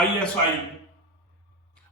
ISI,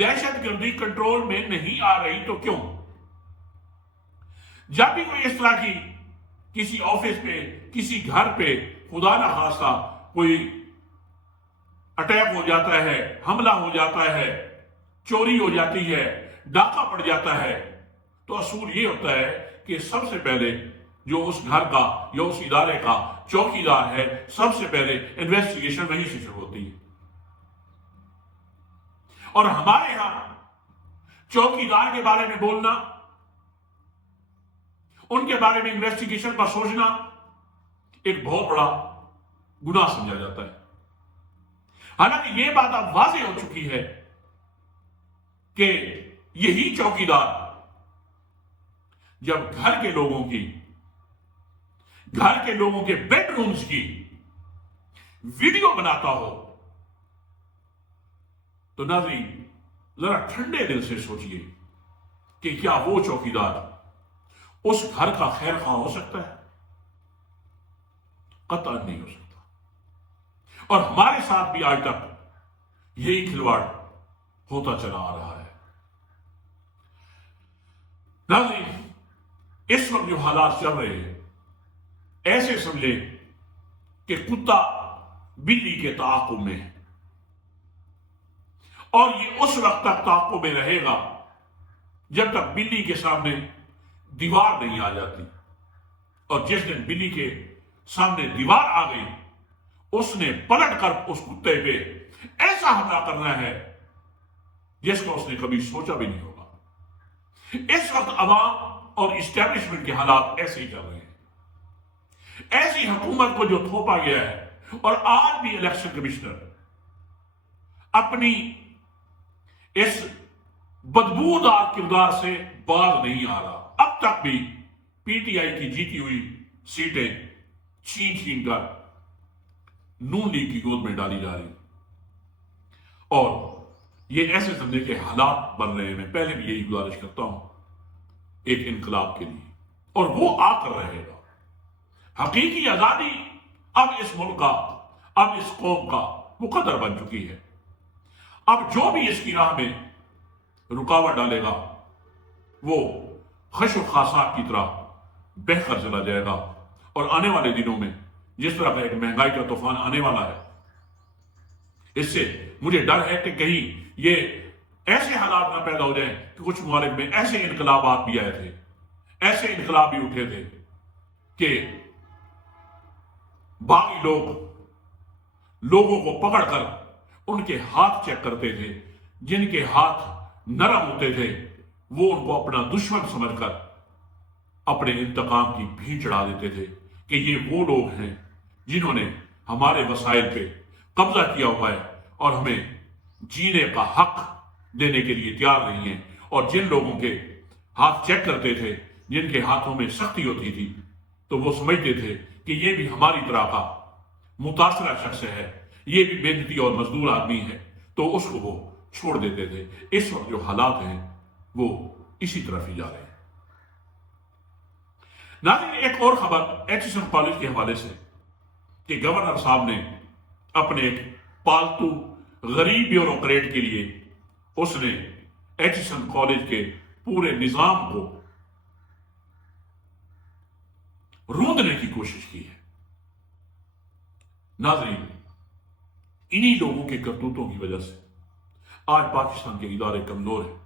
دہشت گردی control میں نہیں آ رہی تو کیوں؟ جب بھی کوئی اس طرح کی کسی آفس پہ، کسی گھر پہ خدا نہ خواستہ کوئی اٹیک ہو جاتا ہے، حملہ ہو جاتا ہے، چوری ہو جاتی ہے، ڈاکہ پڑ جاتا ہے، تو اصول یہ ہوتا ہے کہ سب سے پہلے جو اس گھر کا یا اس ادارے کا چوکیدار ہے، سب سے پہلے انویسٹیگیشن وہیں سے شروع ہوتی ہے۔ اور ہمارے ہاں چوکیدار کے بارے میں بولنا، ان کے بارے میں انویسٹیگیشن کا سوچنا ایک بہت بڑا گناہ سمجھا جاتا ہے۔ حالانکہ یہ بات اب واضح ہو چکی ہے کہ یہی چوکیدار جب گھر کے لوگوں کے بیڈ رومز کی ویڈیو بناتا ہو تو ناظرین ذرا ٹھنڈے دل سے سوچئے کہ کیا وہ چوکیدار اس گھر کا خیر خواہ ہو سکتا ہے؟ قطعاً نہیں ہو سکتا۔ اور ہمارے ساتھ بھی آج تک یہی کھلواڑ ہوتا چلا آ رہا ہے۔ ناظرین، اس وقت جو حالات چل رہے ہیں، ایسے سمجھے کہ کتا بلی کے تعاقب میں ہے، اور یہ اس وقت تک تعاقب میں رہے گا جب تک بلی کے سامنے دیوار نہیں آ جاتی، اور جس دن بلی کے سامنے دیوار آ گئی، اس نے پلٹ کر اس کتے پہ ایسا حملہ کرنا ہے جس کو اس نے کبھی سوچا بھی نہیں ہوگا۔ اس وقت عوام اور اسٹیبلشمنٹ کے حالات ایسے ہی چل رہے ہیں۔ ایسی حکومت کو جو تھوپا گیا ہے، اور آج بھی الیکشن کمشنر اپنی اس بدبودار کردار سے باز نہیں آ رہا۔ اب تک بھی پی ٹی آئی کی جیتی ہوئی سیٹیں چھین کر نون لیگ کی گود میں ڈالی جا رہی، اور یہ ایسے سمجھے کہ حالات بن رہے ہیں۔ میں پہلے بھی یہی گزارش کرتا ہوں ایک انقلاب کے لیے، اور وہ آ کر رہے گا۔ حقیقی آزادی اب اس ملک کا، اب اس قوم کا مقدر بن چکی ہے۔ اب جو بھی اس کی راہ میں رکاوٹ ڈالے گا وہ خش و خاصات کی طرح بہہ کر چلا جائے گا، اور آنے والے دنوں میں جس طرح کا ایک مہنگائی کا طوفان آنے والا ہے، اس سے مجھے ڈر ہے کہ کہیں یہ ایسے حالات نہ پیدا ہو جائیں کہ کچھ ممالک میں ایسے انقلابات بھی آئے تھے، ایسے انقلاب بھی اٹھے تھے کہ باقی لوگوں کو پکڑ کر ان کے ہاتھ چیک کرتے تھے، جن کے ہاتھ نرم ہوتے تھے وہ ان کو اپنا دشمن سمجھ کر اپنے انتقام کی بھیڑ چڑھا دیتے تھے کہ یہ وہ لوگ ہیں جنہوں نے ہمارے وسائل پہ قبضہ کیا ہوا ہے اور ہمیں جینے کا حق دینے کے لیے تیار نہیں ہیں۔ اور جن لوگوں کے ہاتھ چیک کرتے تھے، جن کے ہاتھوں میں سختی ہوتی تھی، تو وہ سمجھتے تھے کہ یہ بھی ہماری طرح کا متاثرہ شخص ہے، یہ بھی محنتی اور مزدور آدمی ہے، تو اس کو وہ چھوڑ دیتے تھے۔ اس وقت جو حالات ہیں وہ اسی طرف ہی جا رہے ہیں۔ ناظرین، ایک اور خبر ایچسن کالج کے حوالے سے کہ گورنر صاحب نے اپنے ایک پالتو غریب بیوروکریٹ کے لیے اس نے ایچسن کالج کے پورے نظام کو روندنے کی کوشش کی ہے۔ ناظرین، انہی لوگوں کے کرتوتوں کی وجہ سے آج پاکستان کے ادارے کمزور ہیں۔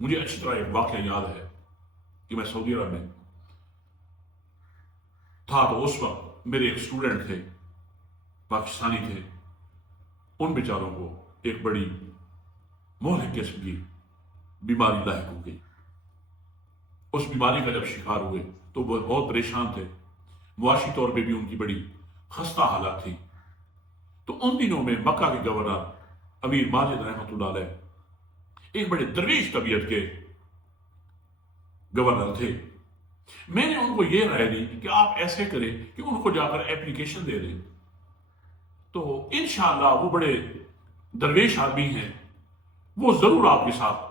مجھے اچھی طرح ایک واقعہ یاد ہے کہ میں سعودی عرب میں تھا، تو اس وقت میرے ایک اسٹوڈنٹ تھے، پاکستانی تھے، ان بیچاروں کو ایک بڑی مہلک قسم کی بیماری لاحق ہو گئی۔ اس بیماری کا جب شکار ہوئے تو وہ بہت پریشان تھے، معاشی طور پہ بھی ان کی بڑی خستہ حالت تھی۔ تو ان دنوں میں مکہ کے گورنر امیر ماجد رحمۃ اللہ علیہ ایک بڑے درویش طبیعت کے گورنر تھے۔ میں نے ان کو یہ رائے دی کہ آپ ایسے کریں کہ ان کو جا کر اپلیکیشن دے دیں، تو انشاءاللہ وہ بڑے درویش آدمی ہیں، وہ ضرور آپ کے ساتھ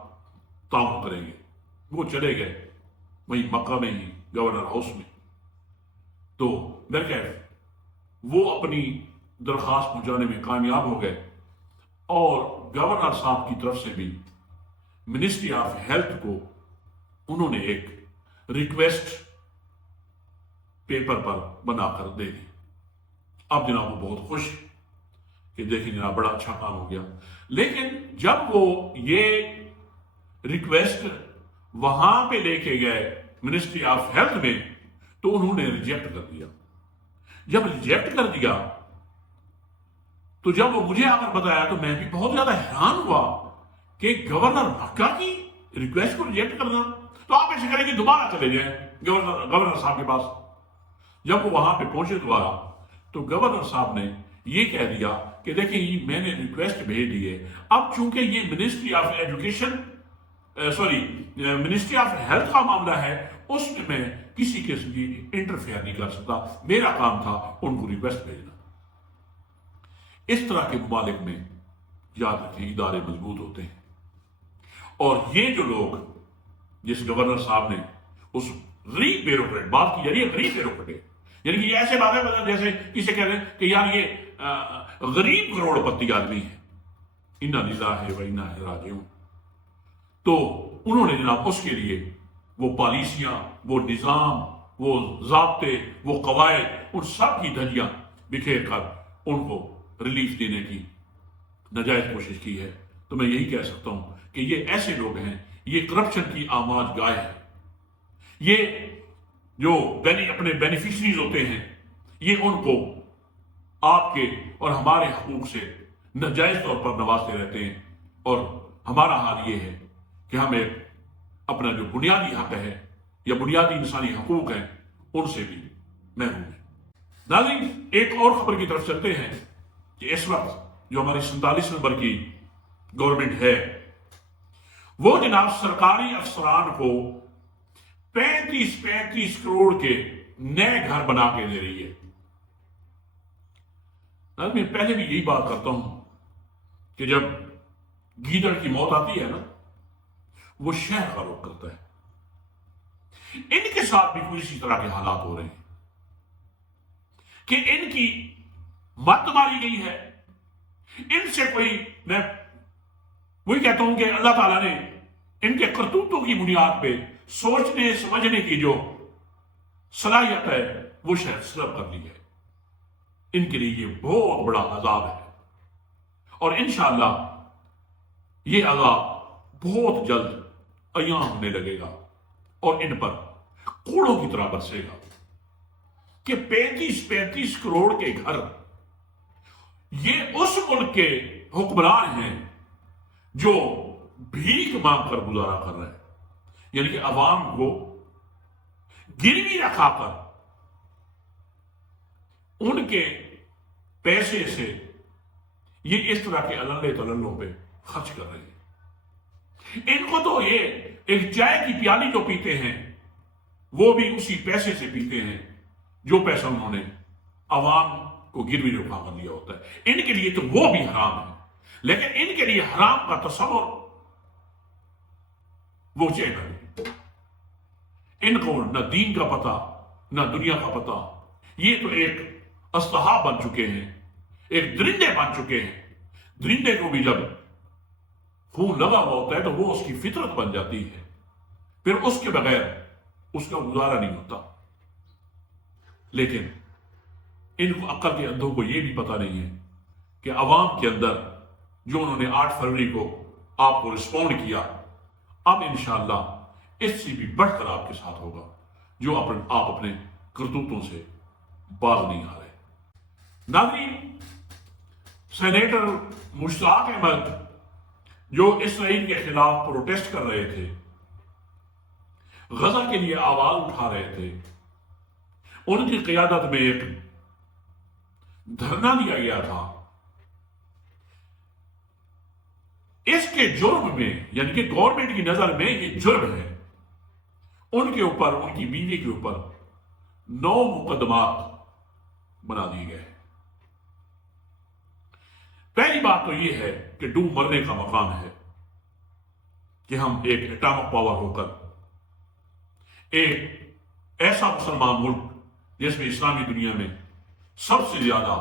تعاون کریں گے۔ وہ چلے گئے وہیں مکہ میں ہی گورنر ہاؤس میں، تو وہ اپنی درخواست پہنچانے میں کامیاب ہو گئے، اور گورنر صاحب کی طرف سے بھی منسٹری آف ہیلتھ کو انہوں نے ایک ریکویسٹ پیپر پر بنا کر دے دی. اب جناب وہ بہت خوش کہ دیکھیں جناب بڑا اچھا کام ہو گیا. لیکن جب وہ یہ ریکویسٹ وہاں پہ لے کے گئے منسٹری آف ہیلتھ میں تو انہوں نے ریجیکٹ کر دیا. جب ریجیکٹ کر دیا تو جب وہ مجھے آ کر بتایا تو میں بھی بہت زیادہ حیران ہوا کہ گورنر مکہ کی ریکویسٹ کو ریجیکٹ کرنا. تو آپ ایسے کریں کہ دوبارہ چلے جائیں گورنر صاحب کے پاس. جب وہ وہاں پہ پہنچے دوبارہ تو گورنر صاحب نے یہ کہہ دیا کہ دیکھیں میں نے ریکویسٹ بھیج دی ہے. اب چونکہ یہ ministry of education ministry of health کا معاملہ ہے اس میں کسی قسم کی انٹرفیئر نہیں کر سکتا. میرا کام تھا ان کو ریکویسٹ بھیجنا. اس طرح کے ممالک میں یاد رکھیں ادارے مضبوط ہوتے ہیں. اور یہ جو لوگ جس گورنر صاحب نے اس غریب بیوروکریٹ بات کی یعنی غریب بیوروکریٹ یعنی کہ یہ ایسے باتیں جیسے کسی کہہ رہے ہیں کہ یار یہ غریب کروڑ پتی آدمی ہے. انا للہ و انا الیہ راجعون. تو انہوں نے جناب اس کے لیے وہ پالیسیاں وہ نظام وہ ضابطے وہ قواعد ان سب کی دھجیاں بکھیر کر ان کو ریلیف دینے کی ناجائز کوشش کی ہے. تو میں یہی کہہ سکتا ہوں کہ یہ ایسے لوگ ہیں یہ کرپشن کی آماج گائے ہیں. یہ جو اپنے بینیفیشریز ہوتے ہیں یہ ان کو آپ کے اور ہمارے حقوق سے ناجائز طور پر نوازتے رہتے ہیں. اور ہمارا حال یہ ہے کہ ہمیں اپنا جو بنیادی حق ہے یا بنیادی انسانی حقوق ہیں ان سے بھی محروم ہیں. ناظرین ایک اور خبر کی طرف چلتے ہیں کہ اس وقت جو ہماری 47 نمبر کی گورنمنٹ ہے وہ جناب سرکاری افسران کو 35 کروڑ کے نئے گھر بنا کے دے رہی ہے. میں پہلے بھی یہی بات کرتا ہوں کہ جب گیدڑ کی موت آتی ہے نا وہ شہر کا رخ کرتا ہے. ان کے ساتھ بھی کوئی اسی طرح کے حالات ہو رہے ہیں کہ ان کی مت ماری گئی ہے. ان سے کوئی میں وہی کہتا ہوں کہ اللہ تعالیٰ نے ان کے کرتوتوں کی بنیاد پہ سوچنے سمجھنے کی جو صلاحیت ہے وہ شاید سلب کر لی ہے. ان کے لیے یہ بہت بڑا عذاب ہے اور انشاءاللہ یہ عذاب بہت جلد عیاں ہونے لگے گا اور ان پر کوڑوں کی طرح برسے گا کہ 35 کروڑ کے گھر یہ اس ملک کے حکمران ہیں جو بھیک مانگ کر گزارا کر رہے ہیں. یعنی کہ عوام کو گروی رکھا کر ان کے پیسے سے یہ اس طرح کے اللے تللوں پہ خرچ کر رہے ہیں. ان کو تو یہ ایک چائے کی پیالی جو پیتے ہیں وہ بھی اسی پیسے سے پیتے ہیں جو پیسہ انہوں نے عوام کو گروی رکھا کر لیا ہوتا ہے. ان کے لیے تو وہ بھی حرام ہے لیکن ان کے لیے حرام کا تصور وہ چاہے کریں. ان کو نہ دین کا پتہ نہ دنیا کا پتہ. یہ تو ایک اصطحاب بن چکے ہیں ایک درندے بن چکے ہیں. درندے کو بھی جب خون لگا ہوا ہوتا ہے تو وہ اس کی فطرت بن جاتی ہے پھر اس کے بغیر اس کا گزارا نہیں ہوتا. لیکن ان کو عقل کے اندھوں کو یہ بھی پتہ نہیں ہے کہ عوام کے اندر جو انہوں نے 8 فروری کو آپ کو رسپونڈ کیا اب انشاءاللہ اس سے بھی بڑھ کر آپ کے ساتھ ہوگا جو آپ اپنے کرتوتوں سے باز نہیں آ رہے. ناظرین سینیٹر مشتاق احمد جو اسرائیل کے خلاف پروٹیسٹ کر رہے تھے غزہ کے لیے آواز اٹھا رہے تھے ان کی قیادت میں ایک دھرنا دیا گیا تھا. اس کے جرم میں یعنی کہ گورنمنٹ کی نظر میں یہ جرم ہے. ان کے اوپر ان کی بیوی کے اوپر 9 مقدمات بنا دیے گئے. پہلی بات تو یہ ہے کہ ڈوب مرنے کا مقام ہے کہ ہم ایک ایٹامک پاور ہو کر ایک ایسا مسلمان ملک جس میں اسلامی دنیا میں سب سے زیادہ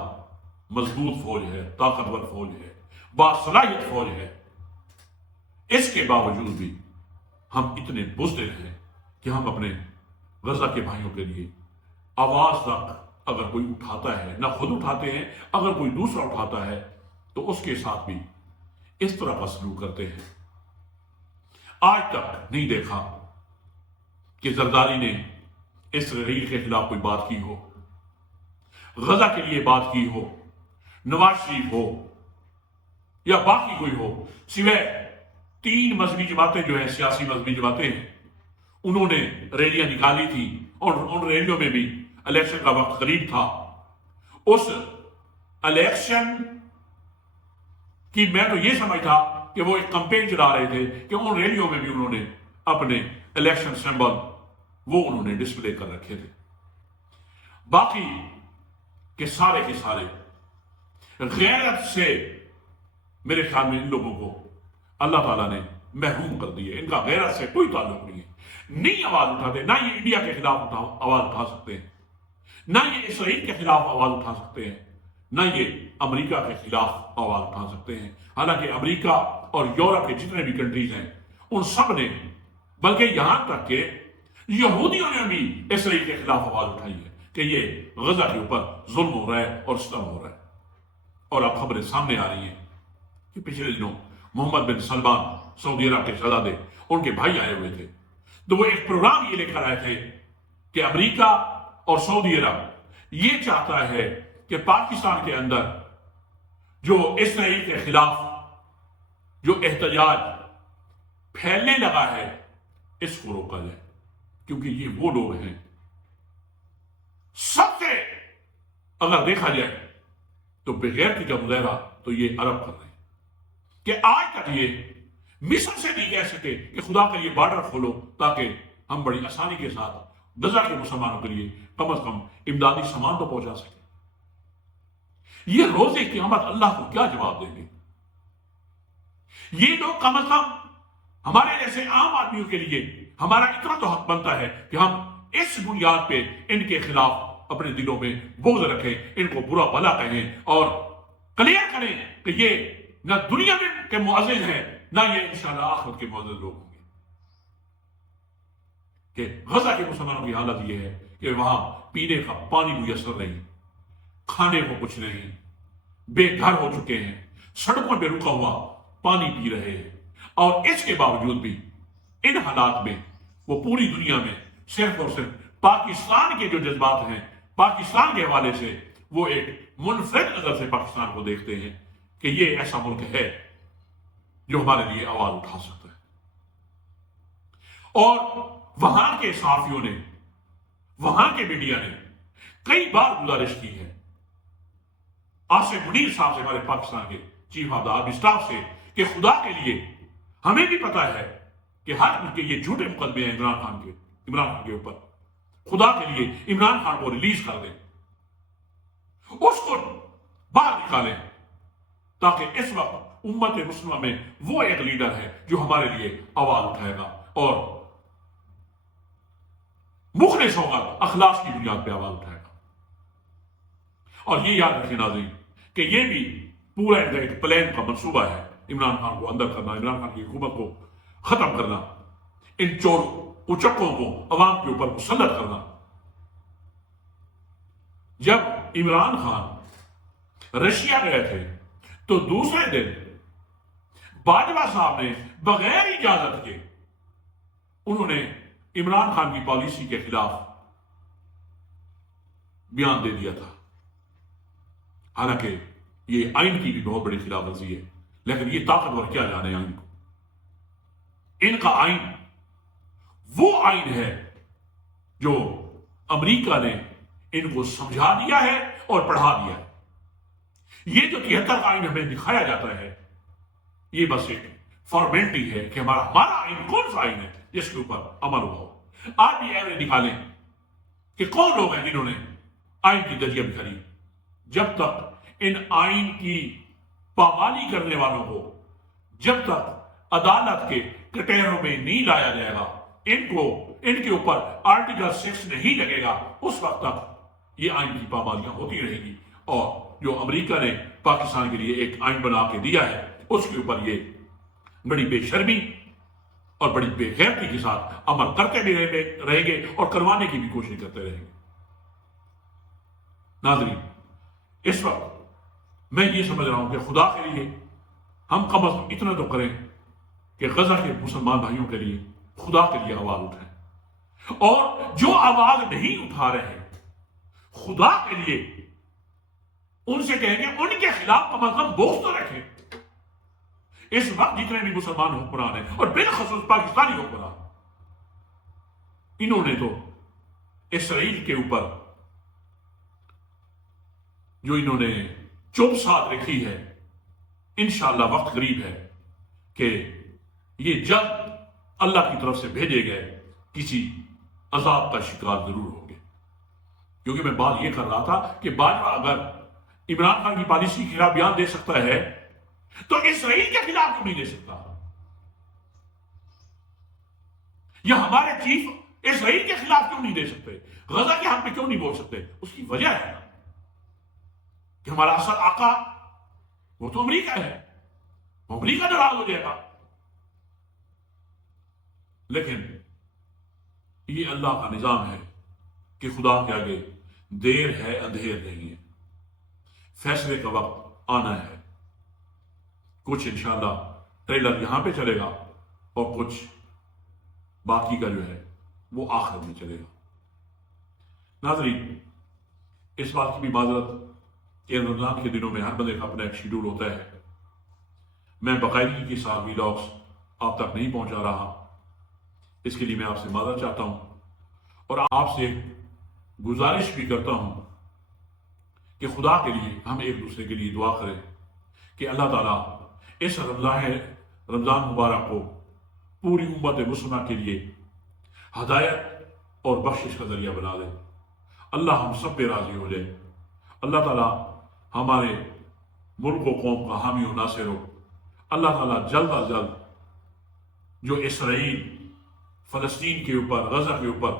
مضبوط فوج ہے طاقتور فوج ہے باصلاحیت فوج ہے، اس کے باوجود بھی ہم اتنے بزدل ہیں کہ ہم اپنے غزہ کے بھائیوں کے لیے آواز تک اگر کوئی اٹھاتا ہے، نہ خود اٹھاتے ہیں، اگر کوئی دوسرا اٹھاتا ہے تو اس کے ساتھ بھی اس طرح کا سلوک کرتے ہیں۔ آج تک نہیں دیکھا کہ زرداری نے اسرائیل کے خلاف کوئی بات کی ہو، غزہ کے لیے بات کی ہو، نواز شریف ہو یا باقی کوئی ہو، سوائے 3 مذہبی جماعتیں جو ہیں، سیاسی مذہبی جماعتیں ہیں، انہوں نے ریلیاں نکالی تھی اور ان ریلیوں میں بھی الیکشن کا وقت قریب تھا۔ اس الیکشن کی میں تو یہ سمجھتا کہ وہ ایک کمپین چلا رہے تھے کہ ان ریلیوں میں بھی انہوں نے اپنے الیکشن سمبل وہ انہوں نے ڈسپلے کر رکھے تھے۔ باقی کے سارے غیرت سے میرے خیال میں ان لوگوں کو اللہ تعالیٰ نے محروم کر دی ہے، ان کا غیرت سے کوئی تعلق نہیں ہے، نہیں آواز اٹھاتے، نہ یہ انڈیا کے خلاف آواز اٹھا سکتے ہیں، نہ یہ اسرائیل کے خلاف آواز اٹھا سکتے ہیں، نہ یہ امریکہ کے خلاف آواز اٹھا سکتے ہیں۔ حالانکہ امریکہ اور یورپ کے جتنے بھی کنٹریز ہیں ان سب نے، بلکہ یہاں تک کہ یہودیوں نے بھی اسرائیل کے خلاف آواز اٹھائی ہے کہ یہ غزہ کے اوپر ظلم ہو رہا ہے اور ستم ہو رہا ہے۔ اور اب خبریں سامنے آ رہی ہیں کہ پچھلے دنوں محمد بن سلمان سعودی عرب کے شہزادے، ان کے بھائی آئے ہوئے تھے، تو وہ ایک پروگرام یہ لے کر آئے تھے کہ امریکہ اور سعودی عرب یہ چاہتا ہے کہ پاکستان کے اندر جو اسرائیل کے خلاف جو احتجاج پھیلنے لگا ہے اس کو روکا جائے، کیونکہ یہ وہ لوگ ہیں سب سے اگر دیکھا جائے تو بغیر کا مظاہرہ تو یہ عرب کر رہے ہیں کہ آج تک یہ مصر سے نہیں کہہ سکے کہ خدا کا یہ بارڈر کھولو تاکہ ہم بڑی آسانی کے ساتھ غزہ کے مسلمانوں کے لیے کم از کم امدادی سامان تو پہنچا سکیں۔ یہ روز قیامت اللہ کو کیا جواب دیں گے؟ یہ لوگ کم از کم ہمارے جیسے عام آدمیوں کے لیے ہمارا اتنا تو حق بنتا ہے کہ ہم اس بنیاد پہ ان کے خلاف اپنے دلوں میں بغض رکھیں، ان کو برا بھلا کہیں اور کلیئر کریں کہ یہ نہ دنیا میں کے معزز ہیں، نہ یہ انشاءاللہ آخرت کے معزز لوگ ہوں گے۔ کہ غزہ کے مسلمانوں کی حالت یہ ہے کہ وہاں پینے کا پانی میسر نہیں، کھانے کو کچھ نہیں، بے گھر ہو چکے ہیں، سڑکوں پہ رکا ہوا پانی پی رہے ہیں، اور اس کے باوجود بھی ان حالات میں وہ پوری دنیا میں صرف اور صرف پاکستان کے جو جذبات ہیں، پاکستان کے حوالے سے وہ ایک منفرد نظر سے پاکستان کو دیکھتے ہیں کہ یہ ایسا ملک ہے جو ہمارے لیے آواز اٹھا سکتا ہے۔ اور وہاں کے صحافیوں نے، وہاں کے میڈیا نے کئی بار گزارش کی ہے آصف منیر صاحب سے، ہمارے پاکستان کے chief of the army staff سے، کہ خدا کے لیے ہمیں بھی پتا ہے کہ ہر ان کے یہ جھوٹے مقدمے ہیں عمران خان کے اوپر، خدا کے لیے عمران خان کو ریلیز کر دیں، اس کو باہر نکالیں، تاکہ اس وقت امت مسلمہ میں وہ ایک لیڈر ہے جو ہمارے لیے آواز اٹھائے گا اور مخلص ہوگا، اخلاص کی بنیاد پہ آواز اٹھائے گا۔ اور یہ یاد رکھیں ناظرین کہ یہ بھی پورا ایک پلان کا منصوبہ ہے، عمران خان کو اندر کرنا، عمران خان کی حکومت کو ختم کرنا، ان چور اچکوں کو عوام کے اوپر مسلط کرنا۔ جب عمران خان رشیا گئے تھے تو دوسرے دن باجوہ صاحب نے بغیر اجازت کے انہوں نے عمران خان کی پالیسی کے خلاف بیان دے دیا تھا، حالانکہ یہ آئین کی بھی بہت بڑی خلاف ورزی ہے، لیکن یہ طاقتور کیا جانے آئین کو۔ ان کا آئین وہ آئین ہے جو امریکہ نے ان کو سمجھا دیا ہے اور پڑھا دیا ہے۔ یہ جو 73 آئین ہمیں دکھایا جاتا ہے یہ بس ایک فارمیلٹی ہے کہ ہمارا آئین کون سا آئین ہے جس کے اوپر عمل ہوا ہو۔ آج بھی ایوریج نکالیں کہ کون لوگ ہیں جنہوں نے آئین کی درجہ بکھری۔ جب تک ان آئین کی پامالی کرنے والوں کو جب تک عدالت کے کٹہروں میں نہیں لایا جائے گا، ان کے اوپر آرٹیکل 6 نہیں لگے گا، اس وقت تک یہ آئین کی پامالیاں ہوتی رہے گی اور جو امریکہ نے پاکستان کے لیے ایک آئین بنا کے دیا ہے، اس کے اوپر یہ بڑی بے شرمی اور بڑی بے غیرتی کے ساتھ عمل کرتے بھی رہیں گے اور کروانے کی بھی کوشش کرتے رہیں گے۔ ناظرین، اس وقت میں یہ سمجھ رہا ہوں کہ خدا کے لیے ہم کم از کم اتنا تو کریں کہ غزہ کے مسلمان بھائیوں کے لیے خدا کے لیے آواز اٹھائیں، اور جو آواز نہیں اٹھا رہے خدا کے لیے ان سے کہیں گے ان کے خلاف کم از کم بغض تو رکھیں۔ اس وقت جتنے بھی مسلمان حکمران ہیں اور بالخصوص پاکستانی حکمران، انہوں نے تو اسرائیل کے اوپر جو انہوں نے چوب ساتھ رکھی ہے، انشاءاللہ وقت قریب ہے کہ یہ جلد اللہ کی طرف سے بھیجے گئے کسی عذاب کا شکار ضرور ہوں گے۔ کیونکہ میں بات یہ کر رہا تھا کہ باجوہ اگر عمران خان کی پالیسی کے خلاف بیان دے سکتا ہے تو اسرائیل کے خلاف کیوں نہیں دے سکتا؟ یا ہمارے چیف اسرائیل کے خلاف کیوں نہیں دے سکتے؟ غزہ کے حق میں کیوں نہیں بول سکتے؟ اس کی وجہ ہے کہ ہمارا اصل آقا وہ تو امریکہ ہے، امریکہ ناراض ہو جائے گا۔ لیکن یہ اللہ کا نظام ہے کہ خدا کے آگے دیر ہے اندھیر نہیں ہے، فیصلے کا وقت آنا ہے۔ کچھ انشاءاللہ ٹریلر یہاں پہ چلے گا اور کچھ باقی کا جو ہے وہ آخر میں چلے گا۔ ناظرین، اس بات کی بھی معذرت کہ رمضان کے دنوں میں ہر بندے کا اپنا ایک شیڈول ہوتا ہے، میں باقاعدگی کے ساتھ ویلاگس آپ تک نہیں پہنچا رہا، اس کے لیے میں آپ سے معذرت چاہتا ہوں اور آپ سے گزارش بھی کرتا ہوں کہ خدا کے لیے ہم ایک دوسرے کے لیے دعا کریں کہ اللہ تعالیٰ اس رمضان مبارک کو پوری امت مسلمہ کے لیے ہدایت اور بخشش کا ذریعہ بنا دے۔ اللہ ہم سب پہ راضی ہو جائے، اللہ تعالیٰ ہمارے ملک و قوم کا حامی و ناصر ہو۔ اللہ تعالیٰ جلد از جلد جو اسرائیل فلسطین کے اوپر، غزہ کے اوپر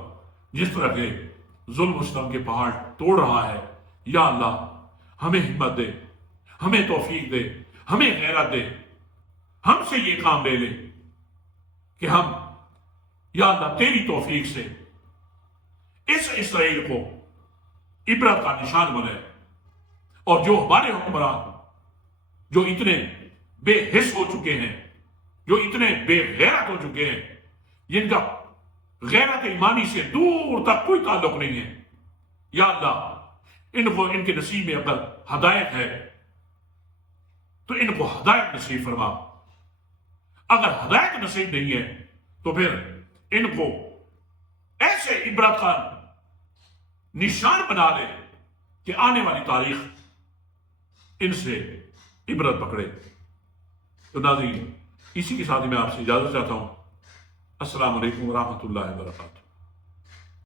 جس طرح کے ظلم و ستم کے پہاڑ توڑ رہا ہے، یا اللہ ہمیں ہمت دے، ہمیں توفیق دے، ہمیں غیرت دے، ہم سے یہ کام لے لے کہ ہم یا اللہ تیری توفیق سے اس اسرائیل کو عبرت کا نشان بنے، اور جو ہمارے حکمران جو اتنے بے حس ہو چکے ہیں، جو اتنے بے غیرت ہو چکے ہیں، جن کا غیرت ایمانی سے دور تک کوئی تعلق نہیں ہے، یا اللہ ان کے نصیب میں اگر ہدایت ہے تو ان کو ہدایت نصیب فرما، اگر ہدایت نصیب نہیں ہے تو پھر ان کو ایسے عبرت کا نشان بنا دے کہ آنے والی تاریخ ان سے عبرت پکڑے۔ تو ناظرین، اسی کے ساتھ میں آپ سے اجازت چاہتا ہوں۔ السلام علیکم ورحمۃ اللہ وبرکاتہ۔